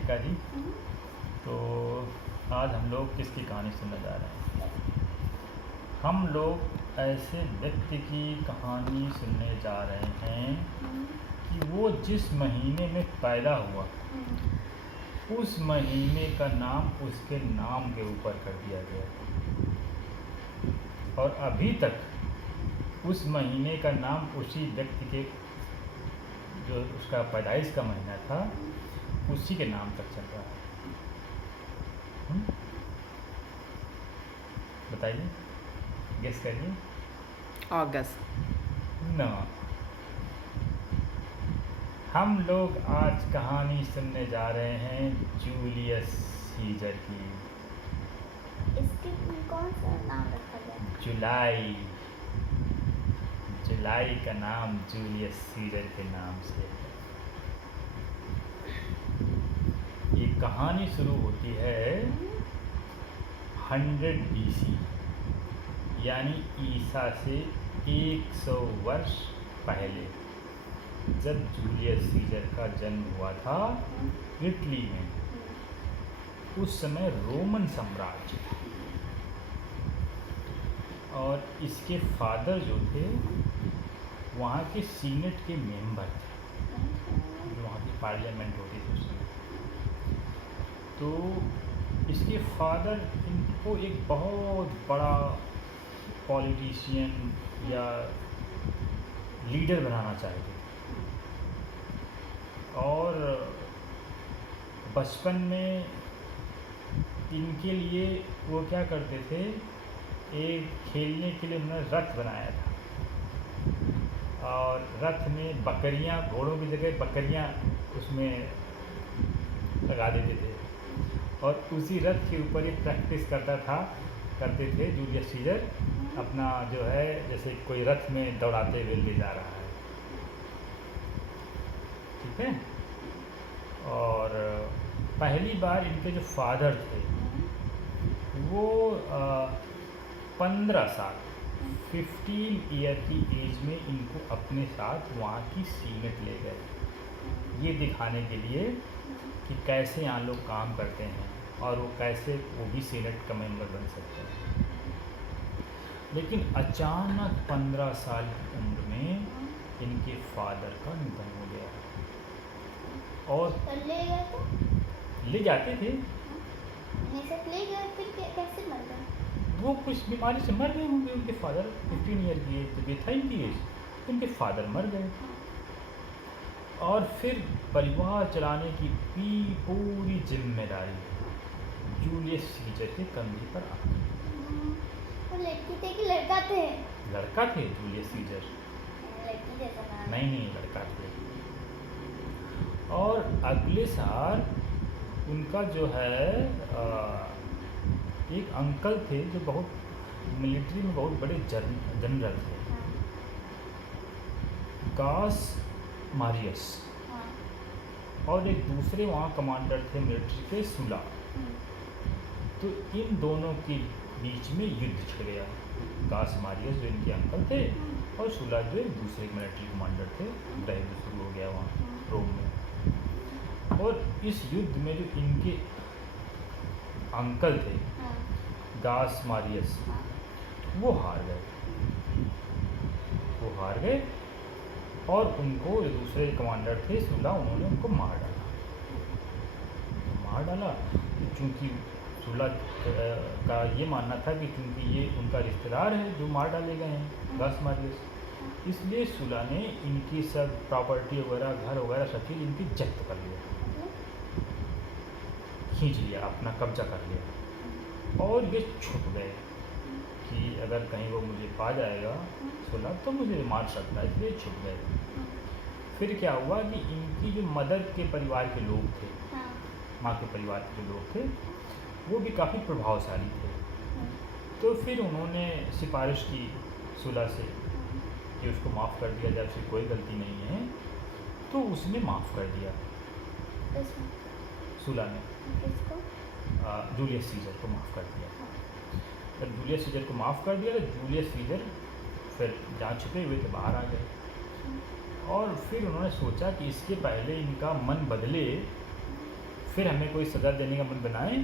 ठीक है जी। तो आज हम लोग किसकी कहानी सुनने जा रहे हैं? हम लोग ऐसे व्यक्ति की कहानी सुनने जा रहे हैं कि वो जिस महीने में पैदा हुआ उस महीने का नाम उसके नाम के ऊपर कर दिया गया और अभी तक उस महीने का नाम उसी व्यक्ति के जो उसका पैदाइश का महीना था उसी के नाम तक चल रहा है। बताइए, गेस करिए। अगस्त। ना, हम लोग आज कहानी सुनने जा रहे हैं जूलियस सीजर की। इसके कौन सा नाम रखा गया? जुलाई। जुलाई का नाम जूलियस सीजर के नाम से है। ये कहानी शुरू होती है 100 BC यानी ईसा से 100 वर्ष पहले, जब जूलियस सीजर का जन्म हुआ था इटली में। उस समय रोमन साम्राज्य था और इसके फादर जो थे वहाँ के सीनेट के मेंबर थे, जो वहाँ की पार्लियामेंट होती थी उस समय। तो इसके फादर इनको एक बहुत बड़ा पॉलिटिशियन या लीडर बनाना चाहते और बचपन में इनके लिए वो क्या करते थे, एक खेलने के लिए उन्होंने रथ बनाया था और रथ में बकरियां, घोड़ों की जगह बकरियां उसमें लगा देते थे और उसी रथ के ऊपर ही प्रैक्टिस करते थे जूलियस सीजर अपना, जो है जैसे कोई रथ में दौड़ाते हुए ले जा रहा है, ठीक है। और पहली बार इनके जो फादर थे वो 15 साल 15 ईयर की एज में इनको अपने साथ वहाँ की सीनेट ले गए, ये दिखाने के लिए कि कैसे यहाँ लोग काम करते हैं और वो कैसे वो भी सीनेट का मेंबर बन सकते हैं। लेकिन अचानक 15 साल की उम्र में इनके फादर का निधन हो गया और ले जाते थे। ले गए, फिर कैसे मर गए? वो कुछ बीमारी से मर गए होंगे उनके फादर। 15 ईयर की एज, तो ये था इनकी एज, उनके फादर मर गए और फिर परिवार चलाने की पूरी जिम्मेदारी जूलियस सीजर के कंधे पर आ गई। वो लड़की थे कि लड़का थे? लड़का थे जूलियस सीजर। लड़की जैसा नाम? नहीं, लड़का थे। और अगले साल उनका जो है एक अंकल थे जो बहुत मिलिट्री में बहुत बड़े जनरल थे, गास मारियस, और एक दूसरे वहाँ कमांडर थे मिलिट्री के, सुला। तो इन दोनों के बीच में युद्ध छिड़ गया। गास मारियस जो इनके अंकल थे और सुला जो एक दूसरे मिलिट्री कमांडर थे, उनका युद्ध शुरू हो गया वहाँ रोम में। और इस युद्ध में जो इनके अंकल थे गास मारियस, वो हार गए और उनको जो दूसरे कमांडर थे सुला, उन्होंने उनको मार डाला। चूँकि सुला का ये मानना था कि चूँकि ये उनका रिश्तेदार है जो मार डाले गए हैं, गास मारियस, इसलिए सुला ने इनकी सब प्रॉपर्टी वगैरह, घर वगैरह सब चीज़ इनकी जब्त कर लिया, खींच लिया, अपना कब्जा कर लिया। और ये छुप गए कि अगर कहीं वो मुझे पा जाएगा सुला तो मुझे मार सकता है, इसलिए छुप गए। फिर क्या हुआ कि इनकी जो मदर के परिवार के लोग थे, माँ के परिवार के जो लोग थे, वो भी काफ़ी प्रभावशाली थे। तो फिर उन्होंने सिफारिश की सुला से कि उसको माफ़ कर दिया जाए, उसकी कोई गलती नहीं है। तो उसने माफ़ कर दिया सुला ने, जूलियस सीजर को माफ़ कर दिया। जब जूलियस सीजर को माफ़ कर दिया तो जूलियस सीजर फिर जहाँ छुपे हुए थे बाहर आ गए और फिर उन्होंने सोचा कि इसके पहले इनका मन बदले फिर हमें कोई सज़ा देने का मन बनाए,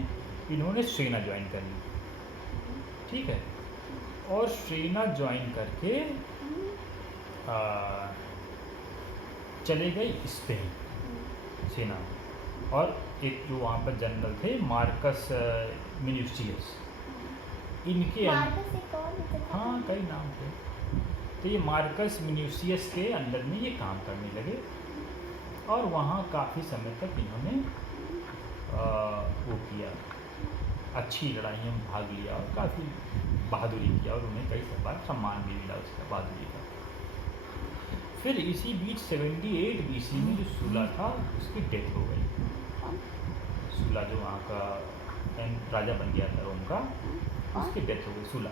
इन्होंने सेना ज्वाइन कर ली, ठीक है। और सेना ज्वाइन करके चले गए स्पेन सेना। और एक जो वहाँ पर जनरल थे मार्कस मिन्यूसियस, इनके मार्कस एक और भी तो था। हाँ कई नाम थे। तो ये मार्कस मिन्यूसियस के अंडर में ये काम करने लगे और वहाँ काफ़ी समय तक इन्होंने वो किया, अच्छी लड़ाइयों में भाग लिया और काफ़ी बहादुरी किया और उन्हें कई बार सम्मान भी मिला उसका बहादुरी का। फिर इसी बीच 78 BC में जो सुला था उसकी डेथ हो गई। सुला जो वहाँ का राजा बन गया था रोम का, उसकी डेथ हो गई। सुला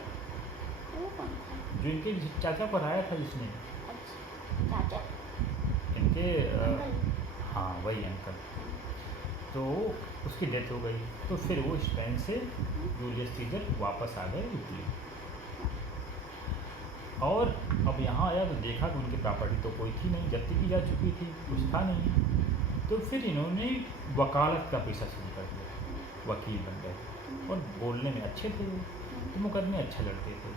वो कौन था? जो इनके चाचा को हराया था जिसने, अच्छा, चाचा इनके अंकल। हाँ वही अंकल, तो उसकी डेथ हो गई। तो फिर वो स्पेन से जूलियस सीजर वापस आ गए इटली। और अब यहाँ आया तो देखा कि उनकी प्रॉपर्टी तो कोई थी नहीं, जब्ती की जा चुकी थी, कुछ था नहीं। तो फिर इन्होंने वकालत का पेशा शुरू कर दिया, वकील बन गए और बोलने में अच्छे थे वो, तो मुकदमे अच्छा लड़ते थे।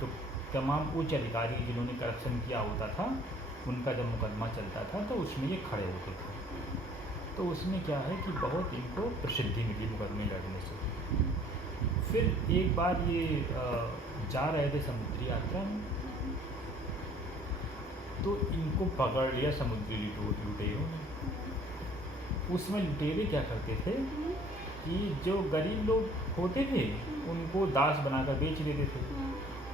तो तमाम उच्च अधिकारी जिन्होंने करप्शन किया होता था उनका जब मुकदमा चलता था तो उसमें ये खड़े होते थे। तो उसमें क्या है कि बहुत इनको प्रसिद्धि मिली मुकदमे लड़ने से। फिर एक बार ये जा रहे थे समुद्री यात्रा में, तो इनको पकड़ लिया समुद्री लुटेरों ने। उसमें लुटेरे क्या करते थे कि जो गरीब लोग होते थे उनको दास बनाकर बेच देते थे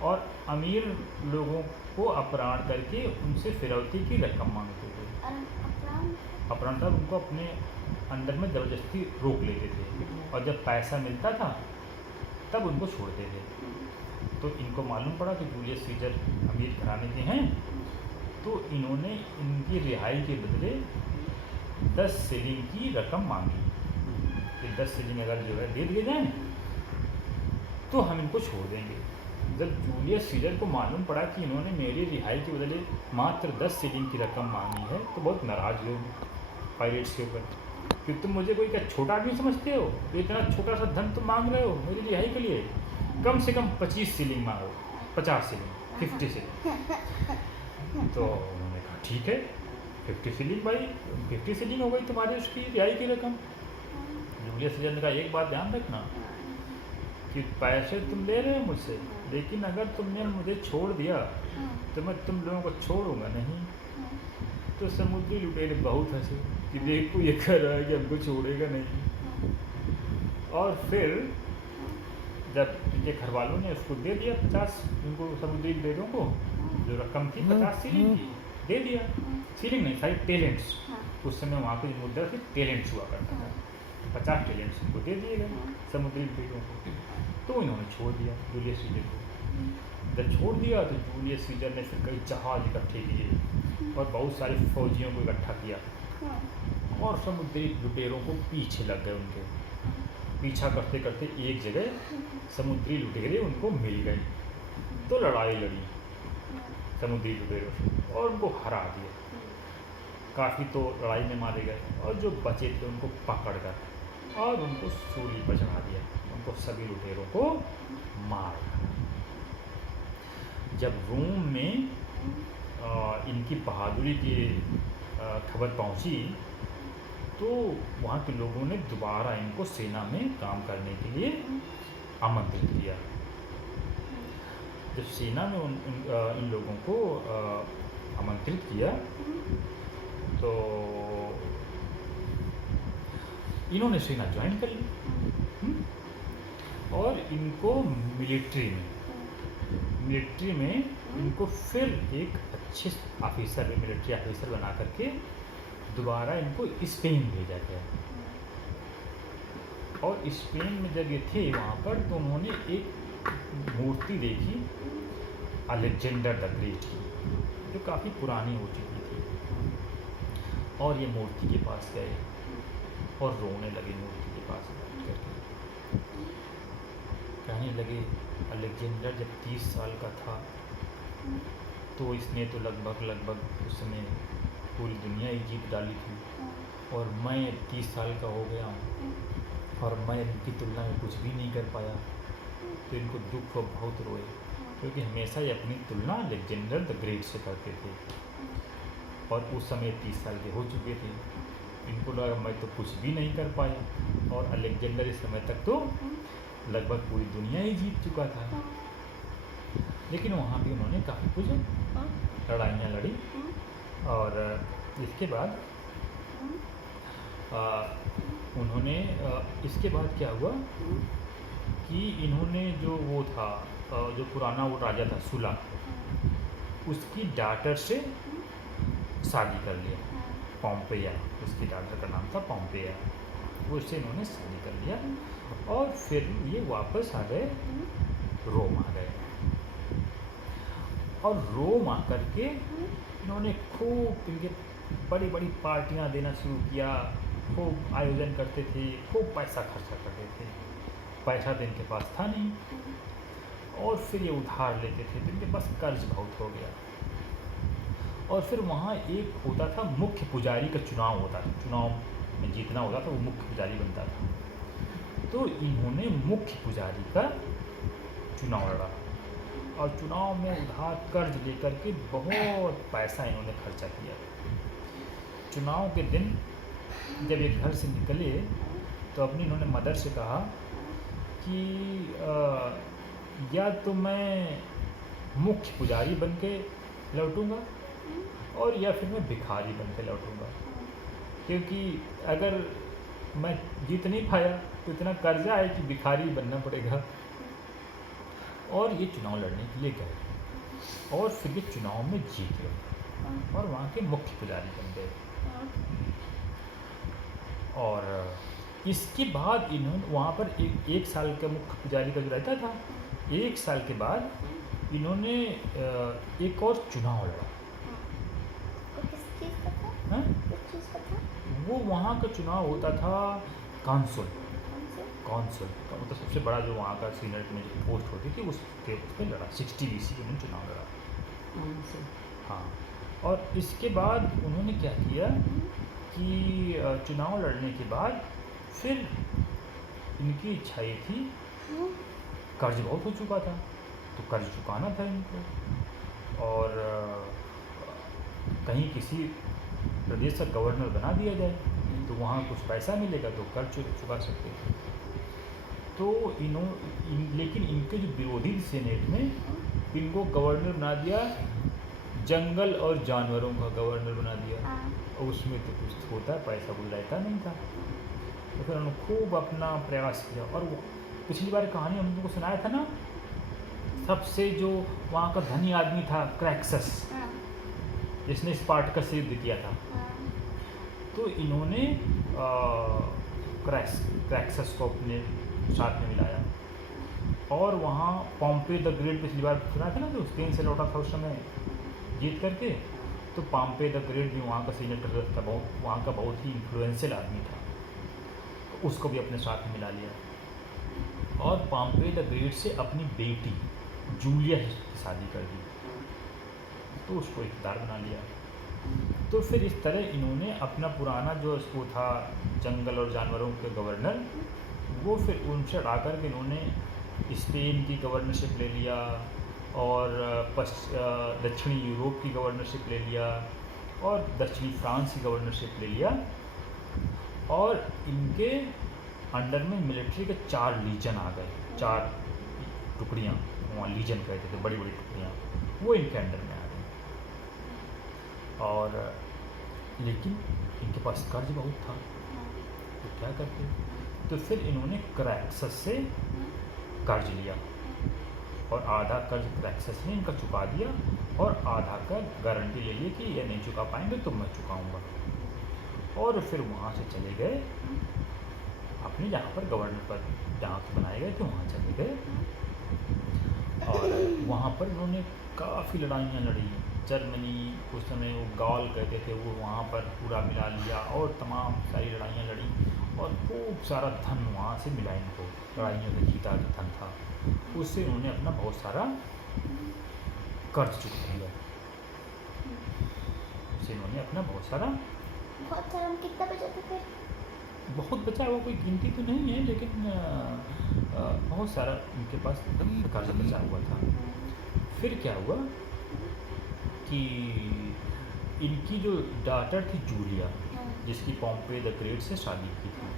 और अमीर लोगों को अपहरण करके उनसे फिरौती की रकम मांगते थे। अपहरण तब उनको अपने अंडर में ज़बरदस्ती रोक लेते थे और जब पैसा मिलता था तब उनको छोड़ते थे। तो इनको मालूम पड़ा कि जूलियस सीजर अमीर घराने के हैं, तो इन्होंने इनकी रिहाई के बदले 10 शिलिंग की रकम मांगी कि 10 शिलिंग अगर जो है दे दिए जाएँ तो हम इनको छोड़ देंगे। जब जूलियस सीजर को मालूम पड़ा कि इन्होंने मेरी रिहाई के बदले मात्र 10 शिलिंग की रकम मांगी है तो बहुत नाराज़ हुए पायरेट्स के ऊपर कि तुम मुझे कोई क्या छोटा आदमी समझते हो, इतना छोटा सा धन तुम मांग रहे हो मेरी रिहाई के लिए, कम से कम 25 शिलिंग मांगो, 50 शिलिंग, 50 शिलिंग। तो उन्होंने कहा ठीक है 50 शिलिंग भाई, 50 शिलिंग हो गई तुम्हारी उसकी रिहाई की रकम। जूलियस सीजर ने कहा एक बात ध्यान रखना कि पैसे तुम ले रहे हो मुझसे, लेकिन अगर तुमने मुझे छोड़ दिया तो मैं तुम लोगों को छोड़ूंगा नहीं। तो समुद्री लुटेरे बहुत हंसे कि देखो ये कह रहा है कि हमको छोड़ेगा नहीं। और फिर जब इनके घर वालों ने उसको दे दिया 50, उनको समुद्री लुटेरों को जो रकम थी 50 शिलिंग की दे दिया, शिलिंग नहीं सारी टेलेंट्स, उस समय वहाँ की मुद्रा थी टेलेंट्स हुआ करता था, 50 टेलेंट्स उनको दे दिए गए समुद्री लुटेरों को। तो इन्होंने छोड़ दिया जूलियस सीजर को। जब छोड़ दिया तो जूलियस सीजर ने फिर कई जहाज इकट्ठे किए और बहुत सारे फौजियों को इकट्ठा किया और समुद्री लुटेरों को पीछे लग गए, उनके पीछा करते करते एक जगह समुद्री लुटेरे उनको मिल गए। तो लड़ाई लड़ी समुद्री लुटेरों से और उनको हरा दिया, काफ़ी तो लड़ाई में मारे गए और जो बचे थे उनको पकड़ कर और उनको सूली पर चढ़ा दिया, उनको सभी लुटेरों को मार। जब रोम में इनकी बहादुरी की खबर पहुंची तो वहाँ के लोगों ने दोबारा इनको सेना में काम करने के लिए आमंत्रित किया। जब सेना में इन लोगों को आमंत्रित किया तो इन्होंने सेना ज्वाइन कर ली और इनको मिलिट्री में इनको फिर एक अच्छे ऑफिसर, मिलिट्री ऑफिसर बना करके दोबारा इनको स्पेन भेजा गया। और स्पेन में जब ये थे वहाँ पर तो उन्होंने एक मूर्ति देखी अलेक्जेंडर द ग्रेट की, जो काफ़ी पुरानी हो चुकी थी। और ये मूर्ति के पास गए और रोने लगे मूर्ति के पास करके, कहने लगे अलेक्जेंडर जब 30 साल का था तो इसने तो लगभग उस समय पूरी दुनिया ही जीत डाली थी और मैं 30 साल का हो गया हूँ और मैं इनकी तुलना में कुछ भी नहीं कर पाया। तो इनको दुख और बहुत रोए, क्योंकि हमेशा ये अपनी तुलना अलेक्जेंडर द ग्रेट से करते थे और उस समय 30 साल के हो चुके थे। इनको लगा मैं तो कुछ भी नहीं कर पाया और अलेक्जेंडर इस समय तक तो लगभग पूरी दुनिया ही जीत चुका था। लेकिन वहाँ भी उन्होंने काफ़ी कुछ लड़ाइयाँ लड़ी और इसके बाद उन्होंने इसके बाद क्या हुआ कि इन्होंने जो वो था जो पुराना वो राजा था सुला, उसकी डॉटर से शादी कर लिया। पॉम्पेया उसकी डॉटर का नाम था पॉम्पेया, उससे इन्होंने शादी कर लिया और फिर ये वापस आ गए, रोम आ गए। और रोम आकर के इन्होंने खूब इनके बड़ी बड़ी पार्टियां देना शुरू किया, खूब आयोजन करते थे, खूब पैसा खर्चा करते थे। पैसा तो इनके पास था नहीं और फिर ये उधार लेते थे, तो इनके पास कर्ज बहुत हो गया। और फिर वहाँ एक होता था मुख्य पुजारी का चुनाव होता था, चुनाव में जीतना होता था, वो मुख्य पुजारी बनता था। तो इन्होंने मुख्य पुजारी का चुनाव लड़ा और चुनाव में उधार कर्ज लेकर के बहुत पैसा इन्होंने खर्चा किया। चुनाव के दिन जब ये घर से निकले तो अपनी इन्होंने मदर से कहा कि या तो मैं मुख्य पुजारी बन के लौटूँगा और या फिर मैं भिखारी बन के लौटूँगा, क्योंकि अगर मैं जीत नहीं पाया तो इतना कर्जा है कि भिखारी बनना पड़ेगा। और ये चुनाव लड़ने के लिए गए और फिर ये चुनाव में जीत गए और वहाँ के मुख्य पुजारी बन गए। और इसके बाद इन्होंने वहाँ पर एक साल का मुख्य पुजारी का जो रहता था, 1 साल के बाद इन्होंने एक और चुनाव लड़ा। हाँ? वो वहाँ का चुनाव होता था काउंसिल का, मतलब सबसे बड़ा जो वहाँ का सीनेट में जो पोस्ट होती थी उसके उस पर लड़ा। 60 BC में उन्होंने चुनाव लड़ा। हाँ, और इसके बाद उन्होंने क्या किया कि चुनाव लड़ने के बाद फिर इनकी इच्छा ये थी, कर्ज बहुत हो चुका था तो कर्ज चुकाना था इनको, और कहीं किसी प्रदेश का गवर्नर बना दिया जाए तो वहाँ कुछ पैसा मिलेगा तो कर्ज चुका सकते थे। तो लेकिन इनके जो विरोधी सेनेट में इनको गवर्नर बना दिया, जंगल और जानवरों का गवर्नर बना दिया, और उसमें तो कुछ होता है, पैसा कुछ रहता नहीं था। तो फिर उन्होंने खूब अपना प्रयास किया और वो पिछली बार कहानी हम लोगों को सुनाया था ना, सबसे जो वहाँ का धनी आदमी था क्रैक्सस, जिसने स्पार्टकस से युद्ध किया था, तो इन्होंने क्रैक्सस को अपने साथ में मिलाया और वहाँ पॉम्पे द ग्रेट पिछली बार सुना था ना, जो स्पेन से लौटा था उस समय जीत करके, तो पॉम्पे द ग्रेट भी वहाँ का सीनेटर था, वहाँ का बहुत ही इन्फ्लुएंशियल आदमी था, तो उसको भी अपने साथ में मिला लिया और पॉम्पे द ग्रेट से अपनी बेटी जूलिया की शादी कर दी, तो उसको इख्तियार बना लिया। तो फिर इस तरह इन्होंने अपना पुराना जो उसको था जंगल और जानवरों के गवर्नर, वो फिर उनसे हटा कर के इन्होंने स्पेन की गवर्नरशिप ले लिया और दक्षिणी यूरोप की गवर्नरशिप ले लिया और दक्षिणी फ्रांस की गवर्नरशिप ले लिया, और इनके अंडर में मिलिट्री के 4 लीजन आ गए, 4 टुकड़ियाँ, वहाँ लीजन कहते थे, बड़ी बड़ी टुकड़ियाँ, वो इनके अंडर में आ गई। और लेकिन इनके पास कर्ज बहुत था, तो क्या करते, तो फिर इन्होंने क्रैक्सस से कर्ज लिया और आधा कर्ज क्रैक्सस ने इनका चुका दिया और आधा का गारंटी ले ली कि ये नहीं चुका पाएंगे तो मैं चुकाऊंगा, और फिर वहाँ से चले गए अपने जहाँ पर गवर्नर पर जहाँ से बनाए गए थे वहाँ चले गए, और वहाँ पर इन्होंने काफ़ी लड़ाइयाँ लड़ी। जर्मनी उस समय वो गाल कहते थे, वो वहाँ पर पूरा मिला लिया और तमाम सारी लड़ाइयाँ लड़ी और खूब सारा धन वहाँ से मिला इनको, लड़ाइयों में जीता जो धन था उससे उन्होंने अपना बहुत सारा कर्ज चुका दिया, उससे इन्होंने अपना बहुत सारा बहुत सारा, हम कितना बचा था फिर? बहुत बचा हुआ कोई गिनती तो नहीं है, लेकिन बहुत सारा उनके पास कर्ज बचा हुआ था। फिर क्या हुआ कि इनकी जो डॉटर थी जूलिया, जिसकी पॉम्पे द ग्रेट से शादी की थी,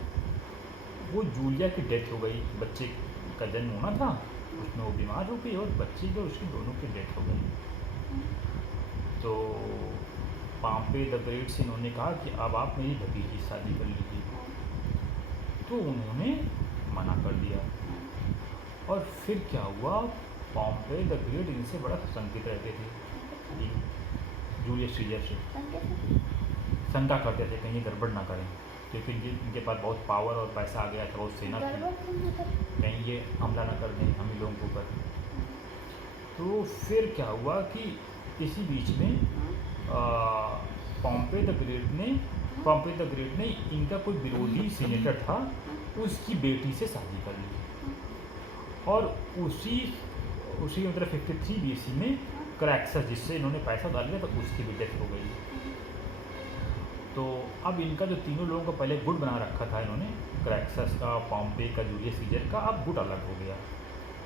वो जूलिया की डेथ हो गई। बच्चे का जन्म होना था, उसमें वो बीमार हो गई और बच्चे जो उसकी दोनों की डेथ हो गई। तो पॉम्पे द ग्रेट से इन्होंने कहा कि अब आप मेरी भतीजी की शादी कर लीजिए। तो उन्होंने मना कर दिया। और फिर क्या हुआ, पॉम्पे द ग्रेट इनसे बड़ा संकित रहते थे जूलियस सीजर से, शंका करते थे कहीं गड़बड़ ना करें, क्योंकि इनके पास बहुत पावर और पैसा आ गया था, बहुत सेना थी, कहीं ये हमला ना कर दें हम ही लोगों के ऊपर। तो फिर क्या हुआ कि इसी बीच में पॉम्पे द ग्रेट ने इनका कोई विरोधी सीनेटर था, उसकी बेटी से शादी कर ली। और उसी मतलब 53 BC में क्रैक्सस, जिससे इन्होंने पैसा डाल दिया, तो उसकी भी डेथ हो गई। तो अब इनका जो तीनों लोगों का पहले गुट बना रखा था इन्होंने, क्रैक्सस का, पॉम्पे का, जूलियस सीजर का, अब गुट अलग हो गया,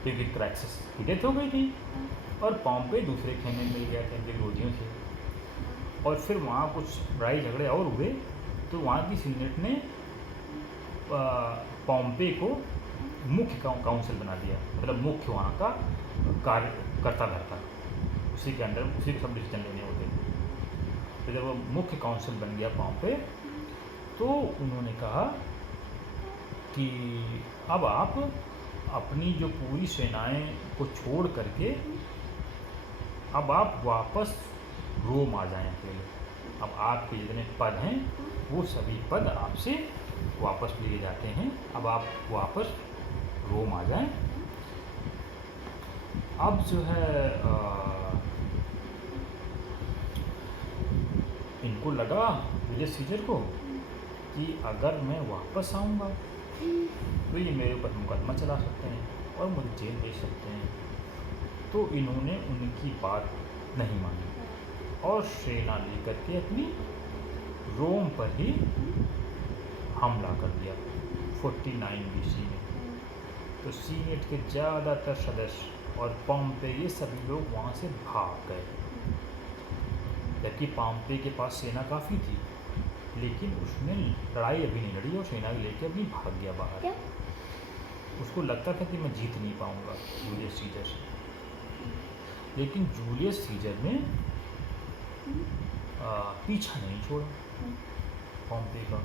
क्योंकि क्रैक्सस की डेथ हो गई थी और पॉम्पे दूसरे खेमे में मिल गया था इनके विरोधियों से। और फिर वहाँ कुछ लड़ाई झगड़े और हुए, तो वहाँ की सीनेट ने पॉम्पे को मुख्य काउंसिल बना दिया, मतलब मुख्य वहाँ का कार्यकर्ता रहता, उसी के अंदर उसी के सब डिसीजन लेने होते थे। तो जब वो मुख्य काउंसिल बन गया पॉम्पे, तो उन्होंने कहा कि अब आप अपनी जो पूरी सेनाएं को छोड़ करके अब आप वापस रोम आ जाएं अकेले। अब आपके जितने पद हैं वो सभी पद आपसे वापस लिए जाते हैं, अब आप वापस रोम आ जाएं। अब जो है इनको लगा, जूलियस सीजर को, कि अगर मैं वापस आऊँगा तो ये मेरे ऊपर मुकदमा चला सकते हैं और मुझे जेल भेज सकते हैं। तो इन्होंने उनकी बात नहीं मानी और सेना लेकर के अपनी रोम पर ही हमला कर दिया 49 BC में। तो सीनेट के ज़्यादातर सदस्य और पॉम्पे ये सभी लोग वहाँ से भाग गए, जबकि पॉम्पे के पास सेना काफ़ी थी, लेकिन उसने लड़ाई अभी नहीं लड़ी और सेना लेके अभी भाग गया बाहर। क्या? उसको लगता था कि मैं जीत नहीं पाऊँगा जूलियस सीजर से। लेकिन जूलियस सीजर ने पीछा नहीं छोड़ा पॉम्पे का,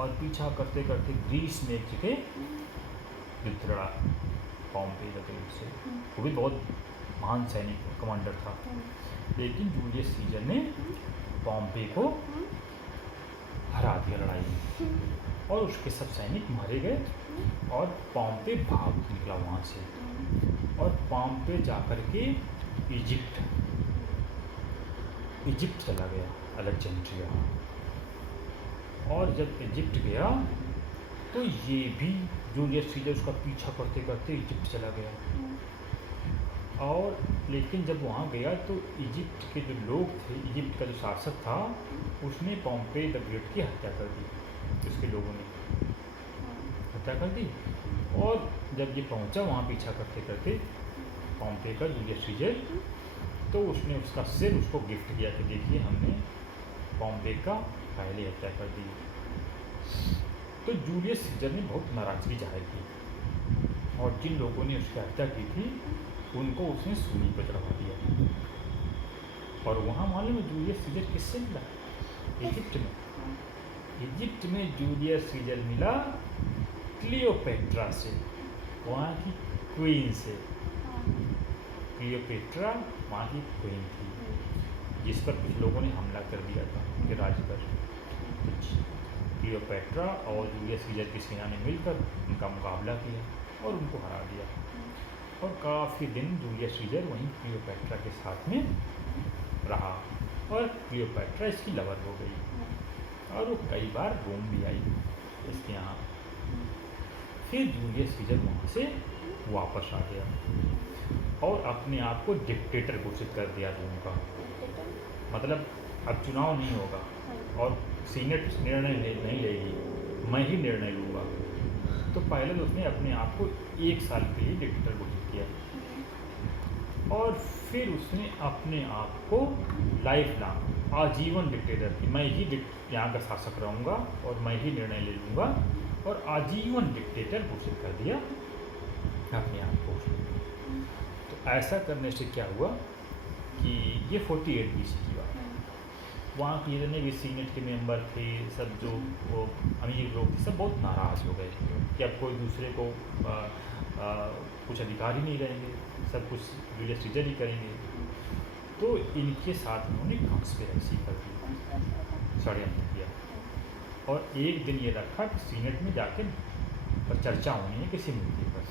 और पीछा करते करते ग्रीस में एक जगह युद्ध लड़ा पॉम्पे द ग्रेट से। वो भी बहुत महान सैनिक कमांडर था, लेकिन जूलियस सीजर ने पॉम्पे को हरा दिया लड़ाई में और उसके सब सैनिक मारे गए और पॉम्पे भाग निकला वहाँ से। और पॉम्पे जाकर के इजिप्ट चला गया, अलेक्जेंड्रिया। और जब इजिप्ट गया तो ये भी जूलियस सीजर उसका पीछा करते करते इजिप्ट चला गया। और लेकिन जब वहाँ गया तो इजिप्ट के जो लोग थे, इजिप्ट का जो शासक था, उसने पॉम्पे द ग्रेट की हत्या कर दी, उसके लोगों ने हत्या कर दी। और जब ये पहुँचा वहाँ पीछा करते करते पॉम्पे का, जूलियस सीजर, तो उसने उसका सिर उसको गिफ्ट किया कि देखिए हमने पॉम्पे का पहले हत्या कर दी। तो जूलियस सीजर ने बहुत नाराज़गी जाहिर की और जिन लोगों ने उसकी हत्या की थी उनको उसने सूली पर चढ़वा दिया। और वहाँ मालूम है जूलियस सीजर किससे मिला? इजिप्ट में। इजिप्ट में जूलियस सीजर मिला क्लियोपेट्रा से, वहाँ की क्वीन से। क्लियोपेट्रा वहाँ की क्वीन थी, जिस पर कुछ लोगों ने हमला कर दिया था उनके राज्य पर। क्लियोपेट्रा और जूलियस सीजर की सेना ने मिलकर उनका मुकाबला किया और उनको हरा दिया। और काफ़ी दिन जूलियस सीजर वहीं क्लियोपेट्रा के साथ में रहा और क्लियोपेट्रा इसकी लवर हो गई और वो कई बार रोम भी आई इसके यहाँ। फिर जूलियस सीजर वहाँ से वापस आ गया और अपने आप को डिक्टेटर घोषित कर दिया रोम का। मतलब अब चुनाव नहीं होगा और सीनेट निर्णय नहीं लेगी, मैं ही निर्णय लूँगा। तो पहले तो उसने अपने आप को 1 साल के लिए डिक्टेटर घोषित किया और फिर उसने अपने आप को लाइफ लॉन्ग आजीवन डिक्टेटर की, मैं ही यहाँ का शासक रहूँगा और मैं ही निर्णय ले लूँगा, और आजीवन डिक्टेटर घोषित कर दिया अपने आप को। तो ऐसा करने से क्या हुआ कि ये 48 BC की बात है। वहाँ के जितने भी सीनेट के मेंबर थे, सब जो वो अमीर लोग थे, सब बहुत नाराज़ हो गए कि अब कोई दूसरे को कुछ अधिकार ही नहीं रहेंगे, सब कुछ जूलियस सीजर ही करेंगे। तो इनके साथ उन्होंने कॉन्स्पिरेसी कर दी, षड्यंत्र किया, और एक दिन ये रखा कि सीनेट में जाके पर चर्चा होनी है किसी मुद्दे पर।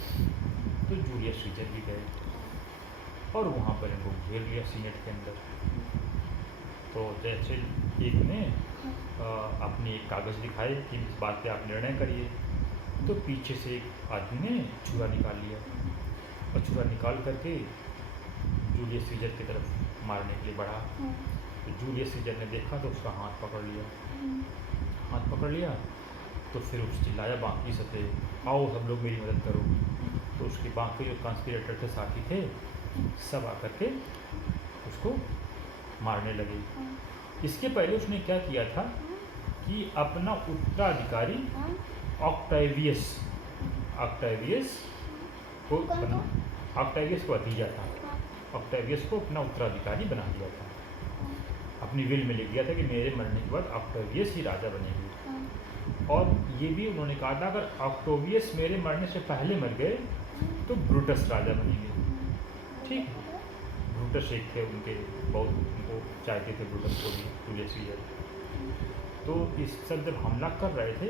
तो जूलियस सीजर भी गए और वहाँ पर इनको घेर लिया सीनेट के अंदर। तो जैसे एक ने अपनी एक कागज़ दिखाए कि इस बात पे आप निर्णय करिए, तो पीछे से एक आदमी ने छुरा निकाल लिया और छुरा निकाल करके जूलियस सीजर की तरफ मारने के लिए बढ़ा। तो जूलियस सीजर ने देखा तो उसका हाथ पकड़ लिया। तो फिर उस चिल्लाया बाकी सबसे, आओ सब लोग मेरी मदद करो। तो उसके बाकी जो कॉन्स्पिरेटर थे, साथी थे, सब आकर के उसको मारने लगे। इसके पहले उसने क्या किया था कि अपना उत्तराधिकारी ऑक्टेवियस को भतीजा था, ऑक्टेवियस को अपना उत्तराधिकारी बना दिया था। अपनी विल में लिख दिया था कि मेरे मरने के बाद ऑक्टेवियस ही राजा बनेंगे। और ये भी उन्होंने कहा था अगर ऑक्टेवियस मेरे मरने से पहले मर गए तो ब्रूटस राजा बनेंगे। ठीक, ब्रूटस एक थे उनके, बहुत उनको चाहते थे ब्रूटस को भी, जूलियस सीजर। तो इस सब जब हमला कर रहे थे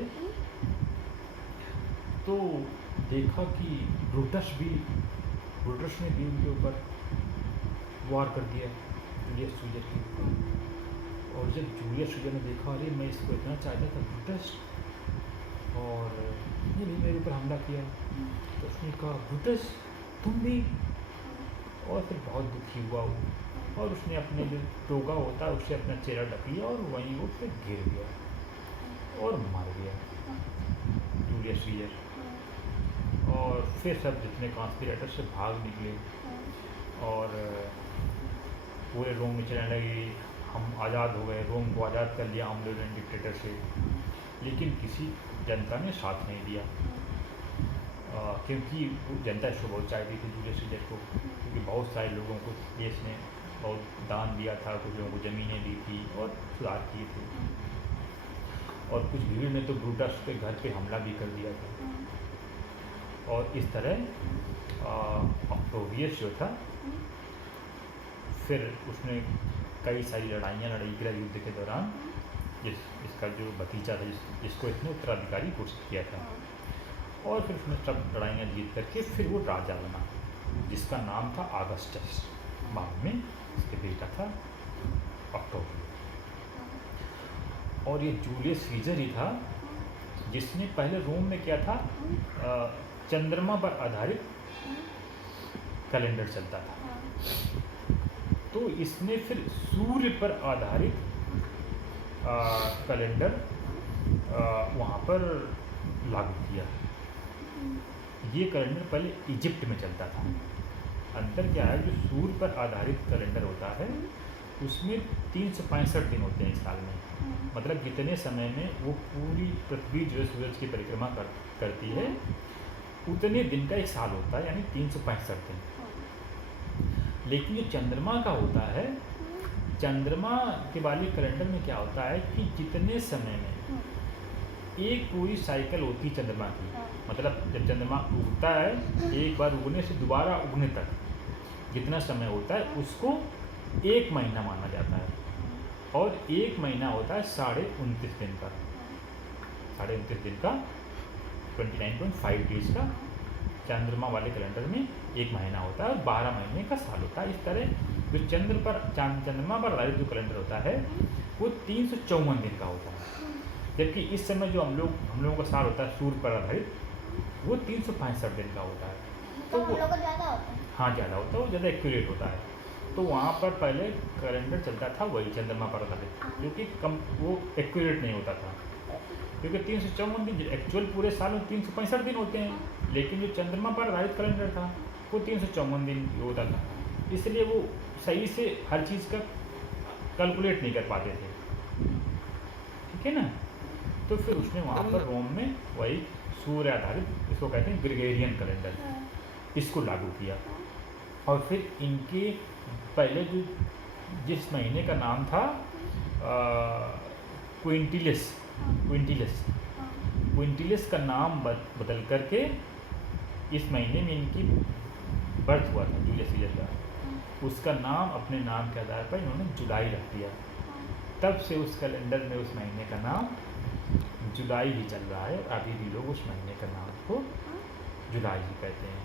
तो देखा कि ब्रूटस ने भी उनके ऊपर वार कर दिया, जूलियस सीजर के ऊपर। और जब जूलियस सीजर ने देखा अरे मैं इसको इतना चाहता था ब्रूटस, और ये भी मेरे ऊपर हमला किया, तो उसने कहा ब्रूटस तुम भी। और फिर बहुत दुखी हुआ वो, और उसने अपने जो टोगा होता है उससे अपना चेहरा ढक लिया और वहीं वो फिर गिर गया और मर गया जूलियस सीजर। और फिर सब जितने कॉन्स्पिरेटर से भाग निकले और पूरे रोम में चलने लगे, हम आज़ाद हो गए, रोम को आज़ाद कर लिया हम लोगों ने डिक्टेटर से। लेकिन किसी जनता ने साथ नहीं दिया, क्योंकि वो जनता इसको बहुत चाहती थी जूलियस सीजर को, क्योंकि बहुत सारे लोगों को देश ने बहुत दान दिया था, कुछ लोगों को ज़मीनें दी थी और सुधार किए थे, और कुछ भीड़ ने तो ब्रूटस के घर पे हमला भी कर दिया था। और इस तरह ऑक्टेवियस जो था फिर उसने कई सारी लड़ाइयाँ लड़ी गृह युद्ध के दौरान। इसका जो भतीजा था जिसको इसने उत्तराधिकारी घोषित किया था, और फिर उसने सब लड़ाइयाँ जीत करके फिर वो राजा बना, जिसका नाम था ऑगस्टस। बाद में इसके बेटा था ऑक्टेवियस। और ये जूलियस सीजर ही था जिसने पहले रोम में क्या था, चंद्रमा पर आधारित कैलेंडर चलता था, तो इसने फिर सूर्य पर आधारित कैलेंडर वहाँ पर लागू किया। ये कैलेंडर पहले इजिप्ट में चलता था। अंतर क्या है, जो सूर्य पर आधारित कैलेंडर होता है उसमें 365 दिन होते हैं इस साल में, मतलब जितने समय में वो पूरी पृथ्वी जो सूरज की परिक्रमा करती है उतने दिन का एक साल होता है, यानी 365 दिन। लेकिन जो चंद्रमा का होता है, चंद्रमा के वाले कैलेंडर में क्या होता है कि जितने समय में एक पूरी साइकिल होती है चंद्रमा की, मतलब जब चंद्रमा उगता है एक बार उगने से दोबारा उगने तक जितना समय होता है उसको 1 महीना माना जाता है, और 1 महीना होता है 29.5 दिन का, 29.5 दिन का 29.5 डेज का चंद्रमा वाले कैलेंडर में 1 महीना होता है, और 12 महीने का साल होता है। इस तरह जो चंद्रमा पर आधारित जो कैलेंडर होता है वो 354 दिन का होता है, जबकि इस समय जो हम लोगों का साल होता है सूर्य पर आधारित वो 365 दिन का होता है। तो हम लोग को ज़्यादा होता है। हाँ, ज़्यादा होता है, वो ज़्यादा एक्यूरेट होता है। तो वहाँ पर पहले कैलेंडर चलता था वही चंद्रमा पर आधारित, जो कि कम वो एक्यूरेट नहीं होता था, क्योंकि 354 दिन एक्चुअल पूरे साल में 365 दिन होते हैं, लेकिन जो चंद्रमा पर आधारित कैलेंडर था वो 354 दिन होता था, इसलिए वो सही से हर चीज़ का कैलकुलेट नहीं कर पाते थे, ठीक है ना। तो फिर उसने वहाँ पर रोम में वही सूर्य आधारित, इसको कहते हैं ग्रेगोरियन कैलेंडर, इसको लागू किया। और फिर इनके पहले जो जिस महीने का नाम था क्विंटिलिस क्विंटिलिस का नाम बदल करके इस महीने में इनकी बर्थ हुआ था जूलियस सीजर का, उसका नाम अपने नाम के आधार पर इन्होंने जुलाई रख दिया। तब से उस कैलेंडर में उस महीने का नाम जुलाई ही चल रहा है, अभी भी लोग उस महीने का नाम को जुलाई ही कहते हैं।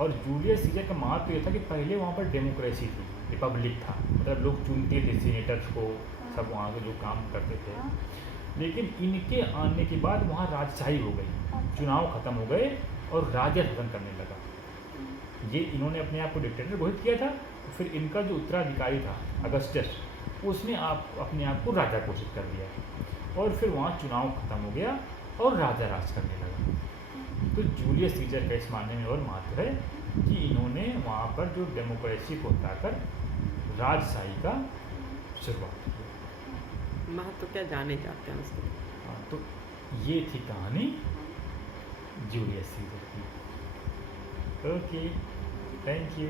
और जूलियस सीजर का महत्व ये था कि पहले वहाँ पर डेमोक्रेसी थी, रिपब्लिक था, मतलब लोग चुनते थे सीनेटर्स को, सब वहाँ के जो काम करते थे। लेकिन इनके आने के बाद वहाँ राजशाही हो गई, चुनाव खत्म हो गए और राजा शासन करने लगा। ये इन्होंने अपने आप को डिक्टेटर घोषित किया था, फिर इनका जो उत्तराधिकारी था अगस्टस, उसने अपने आप को राजा घोषित कर दिया, और फिर वहाँ चुनाव खत्म हो गया और राजा राज करने लगा। तो जूलियस सीजर का इस मानने में और महत्व है कि इन्होंने वहाँ पर जो डेमोक्रेसी को हटाकर राजशाही का शुरुआत की। महत्व क्या जाने जाते हैं उसके? हाँ, तो ये थी कहानी जूलियस सीजर की। Okay, thank you.